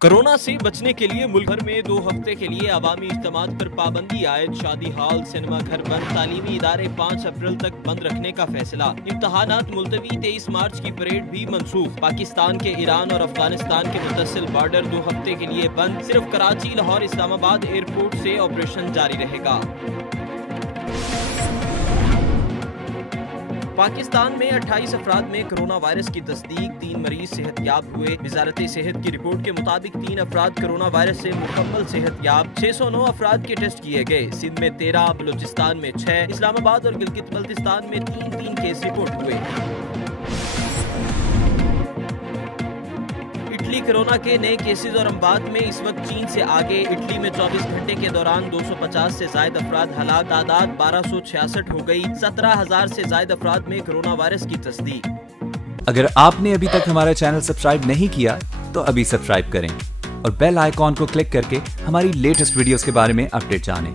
Corona से बचने के लिए मुल्क भर में 2 हफ्ते के लिए अवामी इज्तिमात पर पाबंदी आयद। शादी हॉल, सिनेमा घर बंद, तालीमी इदारे 5 अप्रैल तक बंद रखने का फैसला। इम्तहानात मुलतवी, 23 मार्च की परेड भी मनसूख। पाकिस्तान के ईरान और अफगानिस्तान के मुतसिल बॉर्डर 2 हफ्ते के लिए बंद। सिर्फ कराची, लाहौर, इस्लामाबाद एयरपोर्ट से ऑपरेशन जारी रहेगा। पाकिस्तान में 28 अफराद में कोरोना वायरस की तस्दीक, 3 मरीज सेहतयाब हुए। वजारत सेहत की रिपोर्ट के मुताबिक 3 अफराद कोरोना वायरस से मुकम्मल सेहतयाब। 609 अफराद के टेस्ट किए गए। सिंध में 13, बलूचिस्तान में 6, इस्लामाबाद और गिलगित बल्तिस्तान में 3 केस रिपोर्ट हुए। इटली कोरोना के नए केसेस और अमवात में इस वक्त चीन से आगे। इटली में 24 घंटे के दौरान 250 से ज्यादा अफराद हलाक, तादाद 1266 हो गई। 17,000 से ज्यादा अफराद में कोरोना वायरस की तस्दीक। अगर आपने अभी तक हमारा चैनल सब्सक्राइब नहीं किया तो अभी सब्सक्राइब करें और बेल आइकॉन को क्लिक करके हमारी लेटेस्ट वीडियोस के बारे में अपडेट जानें।